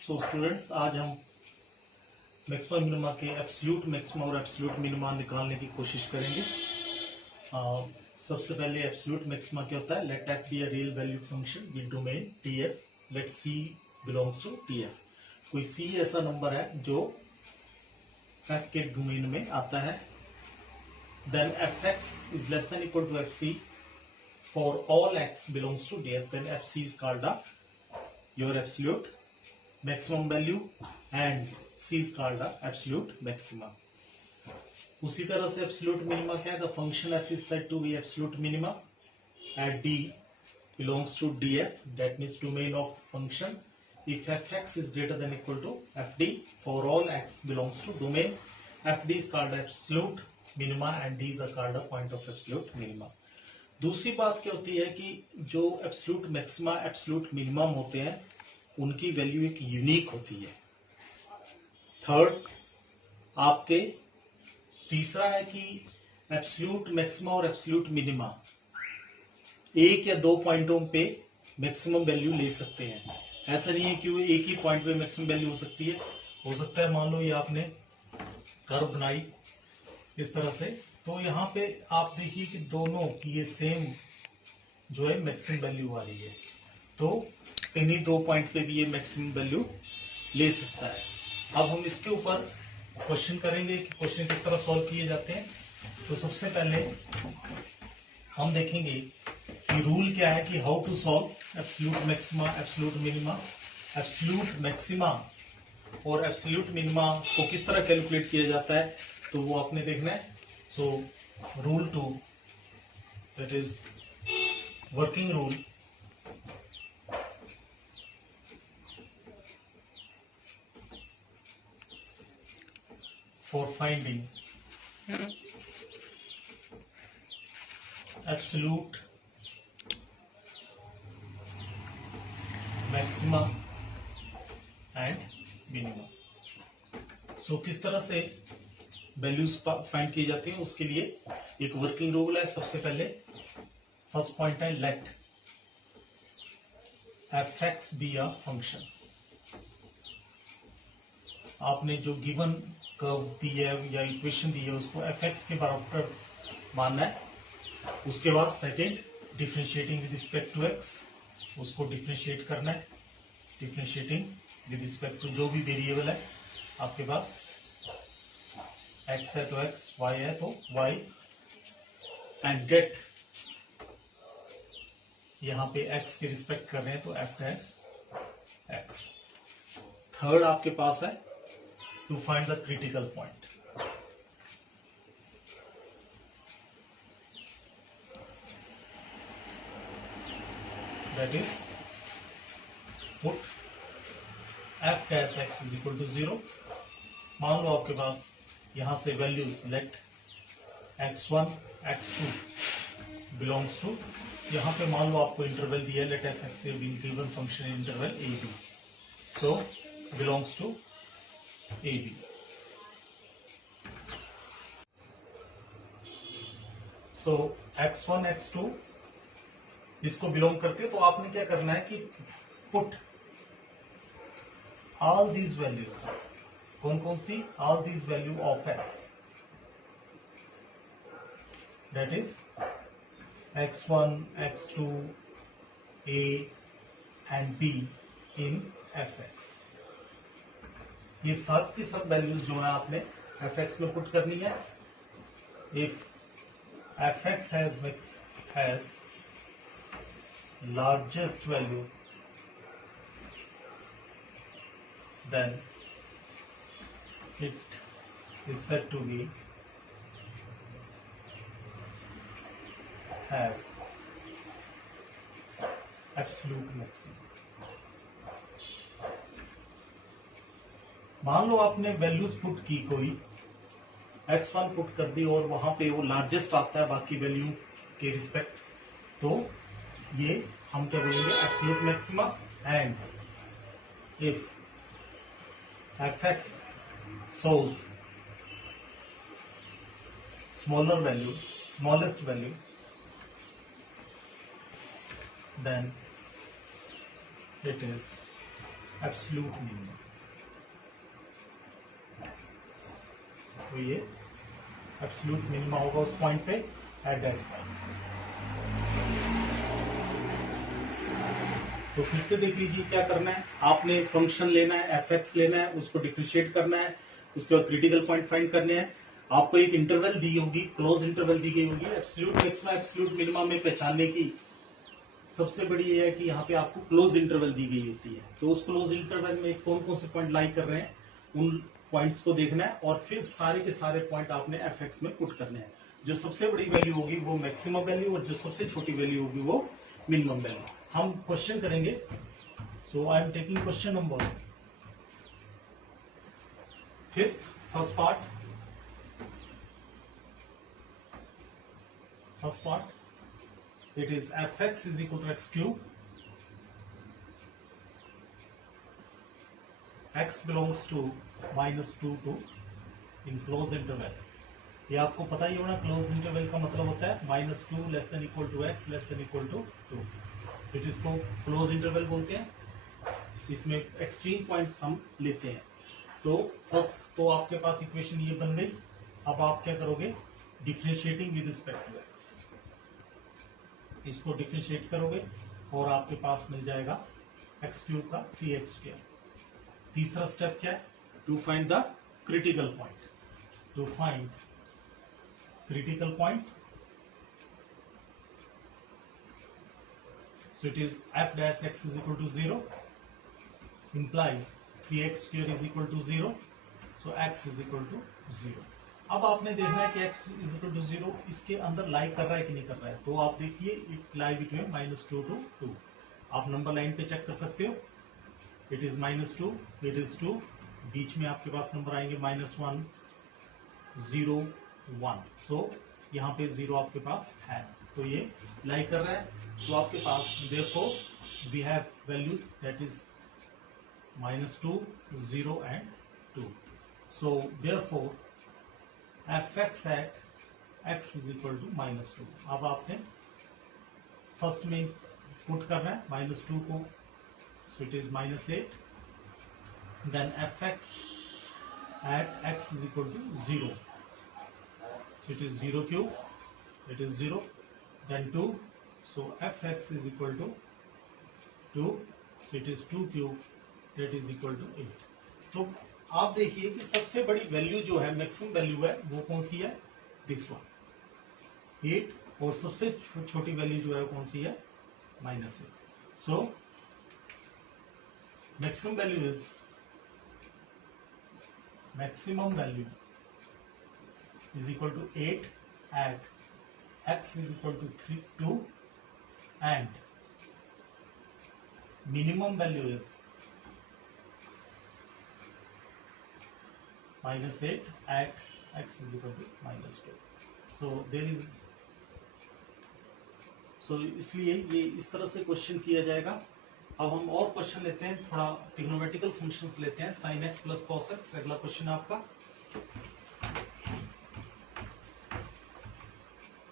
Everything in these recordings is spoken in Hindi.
सो स्टूडेंट्स, आज हम मैक्सिमम मिनिमा के एब्सोल्यूट मैक्सिमा और एब्सोल्यूट मिनिमा निकालने की कोशिश करेंगे। सबसे पहले एब्सोल्यूट मैक्सिमा क्या होता है? Let f be a real valued function with domain D f, let C belongs to D f. कोई सी ऐसा नंबर है जो एफ के डोमेन में आता है। Then f x is less than equal to f c for all x belongs to D f, then f c is called your absolute maximum value and C is called the absolute maxima. उसी तरह से absolute minima क्या है? The function f is said to be absolute minima at D belongs to df, that means domain of function, if fx is greater than equal to fd for all x belongs to domain. fd is called absolute minima and d's are called the point of absolute minima. दूसरी बात क्या होती है कि जो absolute maxima absolute minimum होते हैं उनकी वैल्यू एक यूनिक होती है। थर्ड आपके तीसरा है कि एब्सोल्यूट मैक्सिमा और एब्सोल्यूट मिनिमा एक या दो पॉइंटों पे मैक्सिमम वैल्यू ले सकते हैं। ऐसा नहीं है कि वो एक ही पॉइंट पे मैक्सिमम वैल्यू हो सकती है। हो सकता है मान लो ये आपने कर्व बनाई इस तरह से, तो यहाँ पे आप देखिए कि दोनों की ये सेम जो है मैक्सिमम वैल्यू आ रही है, तो इन्हीं दो पॉइंट पे भी ये मैक्सिमम वैल्यू ले सकता है। अब हम इसके ऊपर क्वेश्चन करेंगे कि क्वेश्चन किस तरह सॉल्व किए जाते हैं। तो सबसे पहले हम देखेंगे कि रूल क्या है कि how to solve absolute maxima absolute minima. Absolute maxima और एब्सोल्यूट मिनिमा को किस तरह कैलकुलेट किया जाता है तो वो आपने देखना है। So rule 2, that is working rule for finding absolute maxima and minima. So किस तरह से वैल्यूज फाइंड की जाती हैं उसके लिए एक वर्किंग रूल है। सबसे पहले फर्स्ट पॉइंट है let f x be a function. आपने जो गिवन कर्व दी है या इक्वेशन दी है उसको एफ एक्स के बराबर मानना है। उसके बाद second differentiating with respect to x, उसको डिफरेंशिएट करना है। डिफरेंशिएटिंग विद रिस्पेक्ट टू जो भी वेरिएबल है आपके पास, एक्स है तो एक्स, वाई है तो वाई, एंड गेट यहाँ पे एक्स के रिस्पेक्ट कर रहे हैं तो एफ डैश एक्स। थर्ड आपके पास है to find the critical point. That is, put f dash x is equal to 0. मान लो आपके पास यहां से values late x1 x2 belongs to, यहां पे मान लो आपको इंटरवल दिया let f x be given function interval a b, so belongs to a b. So x1 x2 इसको बिलोंग करते हैं, तो आपने क्या करना है कि पुट ऑल दीज वैल्यूज, कौन कौन सी? All these value of x, that is x1 x2 a and b in fx। ये सब की सब वैल्यूज जो है आपने एफ एक्स में पुट करनी है। If f x has largest value then it is said to be have absolute maximum. मान लो आपने वैल्यूज पुट की, कोई x1 पुट कर दी और वहां पे वो लार्जेस्ट आता है बाकी वैल्यू के रिस्पेक्ट, तो ये हम क्या बोलेंगे? Absolute maxima. And if f x shows smaller value, smallest value, then it is absolute minimum. तो ये एब्सोल्यूट मिनिमम होगा उस पॉइंट पे एट दैट पॉइंट। तो फिर से देख लीजिए क्या करना है, आपने फंक्शन लेना है, एफ एक्स लेना है, उसको डिफरेंशिएट करना है, उसके बाद क्रिटिकल पॉइंट फाइंड करने हैं। आपको एक इंटरवल दी होगी, क्लोज इंटरवल दी गई होगी। एब्सोल्यूट मैक्सिमा एब्सोल्यूट मिनिमम में पहचानने की सबसे बड़ी ये है कि यहाँ पे आपको क्लोज इंटरवल दी गई होती है। तो उस क्लोज इंटरवल में कौन कौन से पॉइंट लाई कर रहे हैं, उन पॉइंट्स को देखना है और फिर सारे के सारे पॉइंट आपने एफ एक्स में पुट करने हैं। जो सबसे बड़ी वैल्यू होगी वो मैक्सिमम वैल्यू और जो सबसे छोटी वैल्यू होगी वो मिनिमम वैल्यू। हम क्वेश्चन करेंगे। So I am taking question number 5, first part. It is fx is equal to x cube, x belongs to -2 to in closed interval। ये आपको पता ही होना, क्लोज इंटरवल का मतलब होता है -2 less than equal to x less than equal to 2। तो इसको क्लोज इंटरवल बोलते हैं। इसमें एक्सट्रीम पॉइंट्स हम लेते हैं। तो फर्स्ट तो आपके पास इक्वेशन ये बन गई। अब आप क्या करोगे, differentiating with respect to x, इसको डिफरेंशिएट करोगे और आपके पास मिल जाएगा एक्स क्यूब का 3x²। तीसरा स्टेप क्या है, to find the critical point. To find critical point, so it is f dash x is equal to 0 implies 3x² is equal to 0, so x is equal to 0। अब आपने देखना है कि x is equal to 0 इसके अंदर लाई कर रहा है कि नहीं कर रहा है। तो आप देखिए इट लाई बिटवीन -2 to 2। आप नंबर लाइन पे चेक कर सकते हो। इट इज -2, इट इज 2, बीच में आपके पास नंबर आएंगे -1, 0, 1। सो यहाँ पे 0 आपके पास है, तो ये लाई कर रहा है। तो आपके पास therefore we have values that is -2, 0 and 2। So therefore fx at x is equal to -2। अब आपने फर्स्ट में पुट करना है -2 को, so it is -8। then fx at x is equal to 0, so it is 0 cube, it is 0, then 2, so fx is equal to 2, so it is 2 cube, that is equal to 8। तो आप देखिए कि सबसे बड़ी वैल्यू जो है, मैक्सिमम वैल्यू है, वो कौन सी है, दिस वन 8, और सबसे छोटी वैल्यू जो है कौन सी है, -8। सो maximum value is equal to 8 at x is equal to 2 and minimum value is -8 at x is equal to -2। so there is इसलिए ये इस तरह से क्वेश्चन किया जाएगा। अब हम और क्वेश्चन लेते हैं, थोड़ा ट्रिग्नोमेट्रिकल फंक्शंस लेते हैं। sin x plus cos x अगला क्वेश्चन आपका।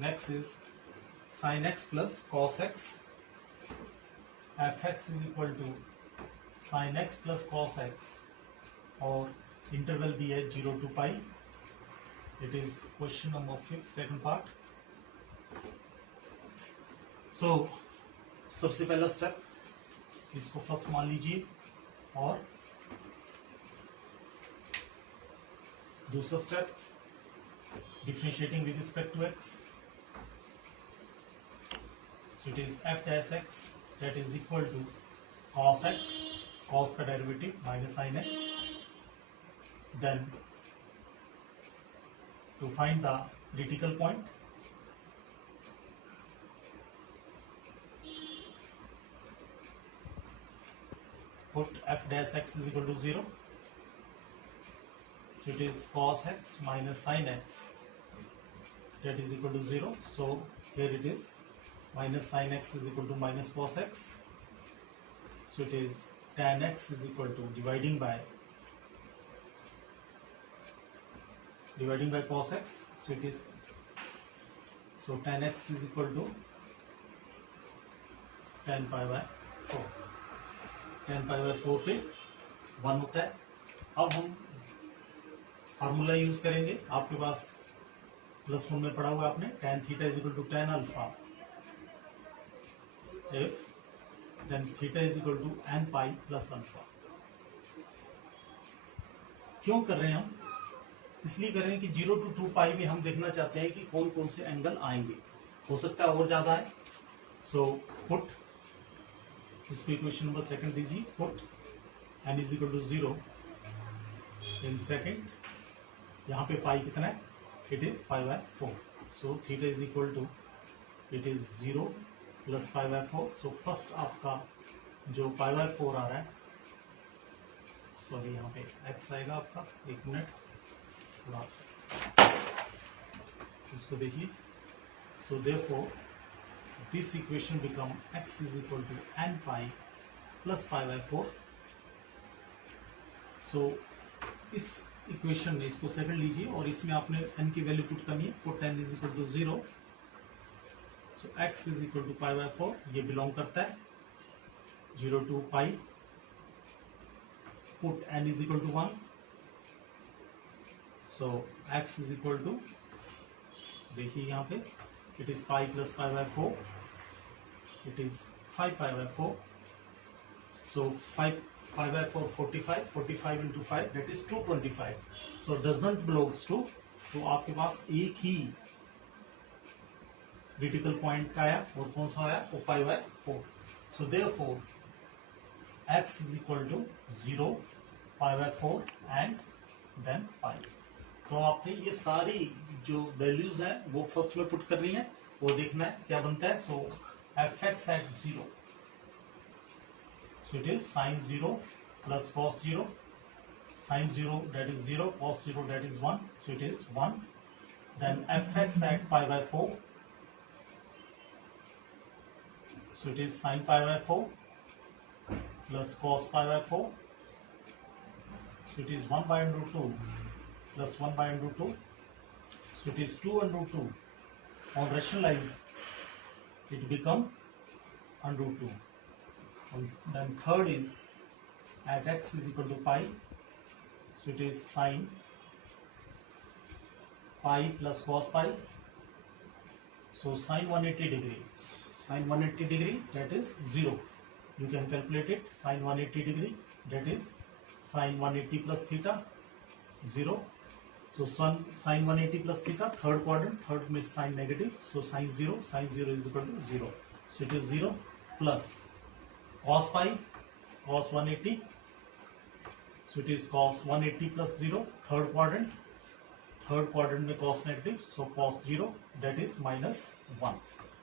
Next is sin x plus cos x, fx is equal to sin x plus cos x और इंटरवल दिया है 0 to pi. It is question number 5, second part. So सबसे पहला स्टेप, इसको फर्स्ट मान लीजिए, और दूसरा step differentiating with respect to x, so it is f dash x that is equal to cos x, cos का derivative minus sin x। then to find the critical point, put f dash x is equal to 0, so it is cos x minus sin x that is equal to 0। so here it is minus sin x is equal to minus cos x, so it is tan x is equal to dividing by cos x, so it is, so tan x is equal to tan pi by 4। tan pi by 4 पे 1 होता है। अब हम फार्मूला यूज करेंगे, आपके पास +1 में पढ़ा हुआ आपने, tan theta is equal to tan alpha if then theta is equal to n pi plus alpha. क्यों कर रहे हैं हम? इसलिए कर रहे हैं कि 0 to 2 पाई में हम देखना चाहते हैं कि कौन कौन से एंगल आएंगे, हो सकता है और ज्यादा है। सो पुट इसको इक्वेशन नंबर सेकंड दीजिए, put n is equal to 0 in second, यहाँ पे पाई कितना है, it is pi by 4। So theta is equal to it is 0 plus pi by 4। So first आपका जो पाई बाय 4 आ रहा है, सॉरी यहाँ पे x आएगा आपका, एक मिनट थोड़ा इसको देखिए। So therefore this equation become x is equal to n pi plus pi by 4। So इस इक्वेशन में इसको सेकंड लीजिए और इसमें आपने n की वैल्यू पुट करनी है, put n is equal to 0। So x is equal to pi by 4, ये बिलोंग करता है 0 to pi, put n is equal to 1, so x is equal to, देखिए यहाँ पे it is pi plus pi by 4, it is 5 pi by 4, so 5 pi by 4 45, 45 into 5 that is 225, so doesn't belongs to, तो आपके पास एक ही क्रिटिकल पॉइंट का आया और कौन सा आया, वो pi by 4, so therefore x is equal to 0, pi by 4 and then pi। तो आपने ये सारी जो वैल्यूज है वो फर्स्ट में पुट करनी है, वो देखना है क्या बनता है। सो fx at 0, so it is sin 0 plus cos 0, sin 0 that is 0, cos 0 that is 1, so it is 1, then fx at pi by 4, so it is sin pi by 4 plus cos pi by 4, so it is 1 by under 2 plus 1 by under 2, so it is 2 under 2, on rationalize it become under 2, and then third is at x is equal to pi, so it is sin pi plus cos pi, so sin 180 degree, sin 180 degree that is 0, you can calculate it, sin 180 degree that is sin 180 plus theta 0, so sin 180 plus theta, third quadrant, third में sin negative, so sin 0 is equal to 0, so it is 0 plus cos pi, cos 180, so it is cos 180 plus 0, third quadrant में cos negative, so cos 0 that is minus 1,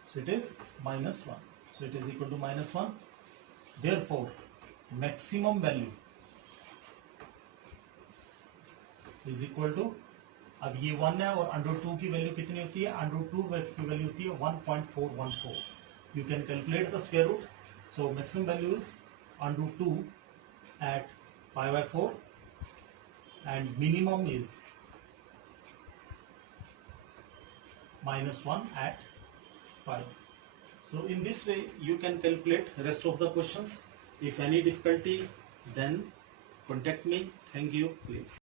so it is minus 1, so it is equal to minus 1, therefore maximum value is equal to, अब ये 1 है और अंडर 2 की वैल्यू कितनी होती है, अंडर 2 की वैल्यू होती है 1.414, you can calculate the square root, so maximum value is under 2 at pi by 4 and minimum is -1 at 5. So in this way you can calculate rest of the questions. If any difficulty then contact me. Thank you. Please.